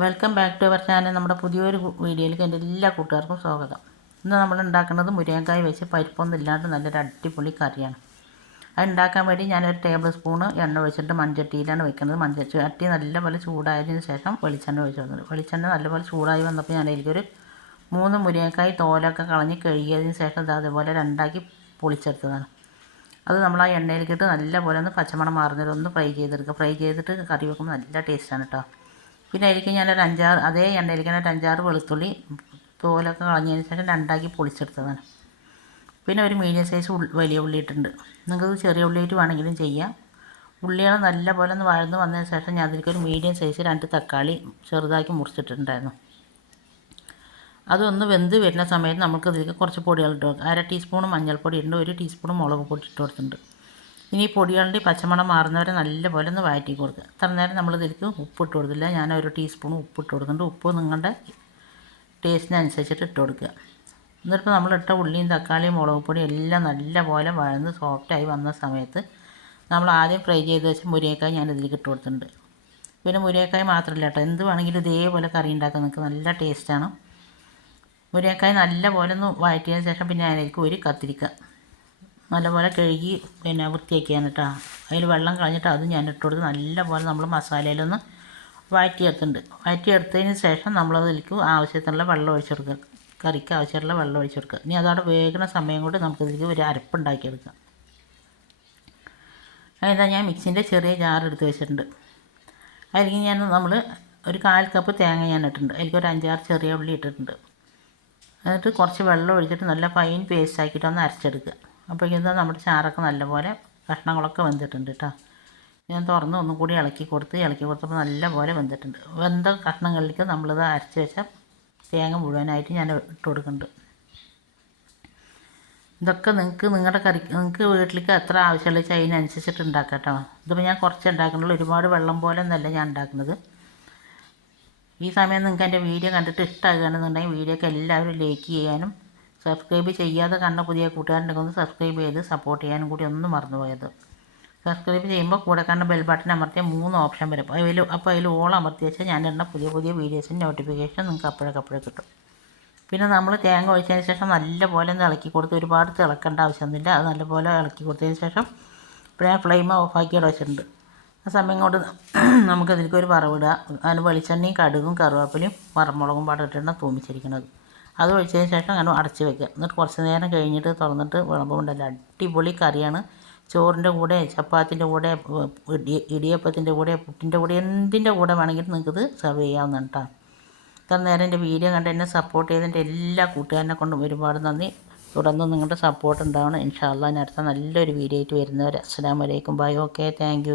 Welcome back to our channel നമ്മുടെ പുതിയൊരു വീഡിയോയിലേക്ക് എന്റെ എല്ലാ കൂട്ടുകാർക്കും സ്വാഗതം. ഇന്ന് നമ്മൾ ഉണ്ടാക്കുന്നത് മുരിങ്ങക്കായ വെച്ച് പരിപ്പൊന്നും ഇല്ലാണ്ട് നല്ലൊരു അടിപൊളി കറിയാണ്. അത് ഉണ്ടാക്കാൻ വേണ്ടി ഞാനൊരു ടേബിൾ സ്പൂണ് എണ്ണ ഒഴിച്ചിട്ട് മൺചട്ടിയിലാണ് വെക്കുന്നത്. മൺചട്ടി അട്ടി നല്ലപോലെ ചൂടായതിന് ശേഷം വെളിച്ചെണ്ണ ഒഴിച്ച് വന്നത് വെളിച്ചെണ്ണ നല്ലപോലെ ചൂടായി വന്നപ്പോൾ ഞാൻ എനിക്കൊരു മൂന്ന് മുരിങ്ങക്കായ തോലൊക്കെ കളഞ്ഞ് കഴുകിയതിന് ശേഷം ഇത് അതുപോലെ രണ്ടാക്കി പൊളിച്ചെടുത്തതാണ്. അത് നമ്മൾ ആ എണ്ണയിലേക്കിട്ട് നല്ലപോലെ ഒന്ന് പച്ചമണം മാറുന്നതിൽ ഒന്ന് ഫ്രൈ ചെയ്തെടുക്കുക. ഫ്രൈ ചെയ്തിട്ട് കറി വെക്കുമ്പോൾ നല്ല ടേസ്റ്റാണ് കേട്ടോ പിന്നെ അതിലേക്ക് ഞാനൊരു അഞ്ചാറ് അതേ എണ്ണയിലേക്ക് ഒരു അഞ്ചാറ് വെളുത്തുള്ളി തോലൊക്കെ കളഞ്ഞതിന് ശേഷം രണ്ടാക്കി പൊളിച്ചെടുത്തതാണ് പിന്നെ ഒരു മീഡിയം സൈസ് വലിയ ഉള്ളി ഇട്ടിട്ടുണ്ട്. നിങ്ങൾക്ക് ചെറിയ ഉള്ളിയിട്ട് വേണമെങ്കിലും ചെയ്യാം. ഉള്ളികൾ നല്ല പോലെ ഒന്ന് വഴന്ന് വന്നതിന് ശേഷം ഞാൻ അതിലേക്ക് ഒരു മീഡിയം സൈസ് രണ്ട് തക്കാളി ചെറുതാക്കി മുറിച്ചിട്ടുണ്ടായിരുന്നു അതൊന്ന് വെന്ത് വരുന്ന സമയത്ത് നമുക്ക് ഇതിലേക്ക് കുറച്ച് പൊടികൾ ഇട്ട് കൊടുക്കാം അര ടീസ്പൂൺ മഞ്ഞൾപ്പൊടി ഉണ്ട് ഒരു ടീസ്പൂൺ മുളക് പൊടി ഇട്ട് കൊടുത്തിട്ടുണ്ട്. ഇനി പൊടികളുടെ പച്ചമണം മാറുന്നവരെ നല്ലപോലെ ഒന്ന് വഴറ്റി കൊടുക്കുക. അത്ര നേരം നമ്മൾ ഇതിലേക്ക് ഉപ്പ് ഇട്ട് കൊടുത്തില്ല. ഞാൻ ഒരു ടീസ്പൂൺ ഉപ്പ് ഇട്ട് കൊടുക്കുന്നുണ്ട്. ഉപ്പ് നിങ്ങളുടെ ടേസ്റ്റിനനുസരിച്ചിട്ട് ഇട്ട് കൊടുക്കുക. എന്നിട്ട് നമ്മൾ ഇട്ട ഉള്ളിയും തക്കാളിയും മുളക് പൊടിയും എല്ലാം നല്ലപോലെ വഴന്ന് സോഫ്റ്റായി വന്ന സമയത്ത് നമ്മൾ ആദ്യം ഫ്രൈ ചെയ്ത് വെച്ച മുരിങ്ങക്കായ് ഞാൻ ഇതിലേക്ക് ഇട്ട് കൊടുത്തിട്ടുണ്ട്. പിന്നെ മുരിങ്ങക്കായ് മാത്രമല്ല കേട്ടോ. എന്ത് വേണമെങ്കിലും ഇതേപോലെ കറി ഉണ്ടാക്കാൻ നിങ്ങൾക്ക് നല്ല ടേസ്റ്റാണ് മുരിങ്ങക്കായ് നല്ലപോലെ ഒന്ന് വഴറ്റിയതിന് ശേഷം പിന്നെ അതിലേക്ക് ഒരു കത്തിരിക്ക. നല്ലപോലെ കഴുകി പിന്നെ വൃത്തിയാക്കിയാണ് കേട്ടോ. അതിൽ വെള്ളം കളഞ്ഞിട്ട് അത് ഞാൻ ഇട്ട് കൊടുത്ത് നല്ലപോലെ നമ്മൾ മസാലയിലൊന്ന് വഴറ്റിയെടുത്തിട്ടുണ്ട്. വഴറ്റിയെടുത്തതിന് ശേഷം നമ്മളതിലേക്ക് ആവശ്യത്തിനുള്ള വെള്ളം ഒഴിച്ചു കൊടുക്കുക കറിക്ക് ആവശ്യമുള്ള വെള്ളം ഒഴിച്ചു കൊടുക്കുക ഇനി അതവിടെ വേകുന്ന സമയം കൊണ്ട് നമുക്കിതിലേക്ക് ഒരു അരപ്പുണ്ടാക്കിയെടുക്കാം അതിനാ ഞാൻ മിക്സിന്റെ ചെറിയ ജാർ എടുത്ത് വെച്ചിട്ടുണ്ട്. അതിലേക്ക് ഞാൻ നമ്മൾ ഒരു കാൽ കപ്പ് തേങ്ങ ഞാൻ ഇട്ടിട്ടുണ്ട്. അതിലേക്ക് ഒരു അഞ്ചാറ് ചെറിയ ഉള്ളി ഇട്ടിട്ടുണ്ട്. എന്നിട്ട് കുറച്ച് വെള്ളം ഒഴിച്ചിട്ട് നല്ല ഫൈൻ പേസ്റ്റ് ആക്കിയിട്ട് ഒന്ന് അരച്ചെടുക്കുക. അപ്പോഴേക്കും നമ്മുടെ ചാറൊക്കെ നല്ലപോലെ കഷ്ണങ്ങളൊക്കെ വെന്തിട്ടുണ്ട് കേട്ടോ. ഞാൻ തുറന്ന് ഒന്നും കൂടി ഇളക്കി കൊടുത്ത് ഇളക്കി കൊടുത്തപ്പോൾ നല്ലപോലെ വെന്തിട്ടുണ്ട്. വെന്ത കഷ്ണങ്ങളിലേക്ക് നമ്മളിത് അരച്ച് വെച്ച തേങ്ങ മുഴുവനായിട്ട് ഞാൻ ഇട്ട് കൊടുക്കുന്നുണ്ട്. ഇതൊക്കെ നിങ്ങൾക്ക് നിങ്ങളുടെ കറി നിങ്ങൾക്ക് വീട്ടിലേക്ക് എത്ര ആവശ്യമുള്ള വെച്ചാൽ അതിനനുസരിച്ചിട്ട് ഉണ്ടാക്കാം കേട്ടോ. ഇതിപ്പോൾ ഞാൻ കുറച്ച് ഉണ്ടാക്കുന്നുള്ളൂ. ഒരുപാട് വെള്ളം പോലെ ഒന്നല്ല ഞാൻ ഉണ്ടാക്കുന്നത്. ഈ സമയം നിങ്ങൾക്ക് എന്റെ വീഡിയോ കണ്ടിട്ട് ഇഷ്ടമാകുകയാണെന്നുണ്ടെങ്കിൽ വീഡിയോക്ക് എല്ലാവരും ലൈക്ക് ചെയ്യാനും സബ്സ്ക്രൈബ് ചെയ്യാതെ കണ്ട പുതിയ കൂട്ടുകാരുണ്ടെങ്കിൽ ഒന്ന് സബ്സ്ക്രൈബ് ചെയ്ത് സപ്പോർട്ട് ചെയ്യാനും കൂടി ഒന്ന് മറന്നുപോയത്. സബ്സ്ക്രൈബ് ചെയ്യുമ്പോൾ കൂടെ കണ്ട ബെൽ ബട്ടൺ അമർത്തിയാൽ മൂന്ന് ഓപ്ഷൻ വരും. അതിൽ അപ്പോൾ അതിൽ ഓൾ അമർത്തി വെച്ചാൽ ഞാൻ ഇടുന്ന പുതിയ പുതിയ വീഡിയോസിന്റെ നോട്ടിഫിക്കേഷൻ നിങ്ങൾക്ക് അപ്പോഴൊക്കെ അപ്പോഴേ കിട്ടും. പിന്നെ നമ്മൾ തേങ്ങ ഒഴിച്ചതിന് ശേഷം നല്ലപോലെ ഒന്ന് ഇളക്കി കൊടുത്ത് ഒരുപാട് തിളക്കേണ്ട ആവശ്യമൊന്നുമില്ല. അത് നല്ലപോലെ ഇളക്കി കൊടുത്തതിന് ശേഷം ഞാൻ ഫ്ലെയിം ഓഫാക്കി വെച്ചിട്ടുണ്ട്. ആ സമയം കൊണ്ട് നമുക്കതിലേക്ക് ഒരു വറവിടുക അതിന് വെളിച്ചെണ്ണയും കടുകും കറുവാപ്പിലും വറമുളകും പാടിട്ടാണ് തൂമിച്ചിരിക്കുന്നത്. അത് ഒഴിച്ചതിന് ശേഷം അങ്ങനെ അടച്ച് വെക്കുക. എന്നിട്ട് കുറച്ച് നേരം കഴിഞ്ഞിട്ട് തുറന്നിട്ട് വിളമ്പുമ്പോൾ അടിപൊളി കറിയാണ്. ചോറിന്റെ കൂടെ ചപ്പാത്തിന്റെ കൂടെ ഇടി ഇടിയപ്പത്തിന്റെ കൂടെ പുട്ടിന്റെ കൂടെ എന്തിന്റെ കൂടെ വേണമെങ്കിലും നിങ്ങൾക്കിത് സെർവ് ചെയ്യാവുന്നതാണ് കേട്ടോ ഇത്ര നേരം എന്റെ വീഡിയോ കണ്ട് എന്നെ സപ്പോർട്ട് ചെയ്തതിന്റെ എല്ലാ കൂട്ടുകാരനെ കൊണ്ടും ഒരുപാട് നന്ദി. തുടർന്ന് നിങ്ങളുടെ സപ്പോർട്ട് ഉണ്ടാവണം. ഇൻഷാല്ല അടുത്ത നല്ലൊരു വീഡിയോ ആയിട്ട് വരുന്നവരെ. അസ്സാം വലൈക്കും ബൈ ഓക്കെ താങ്ക്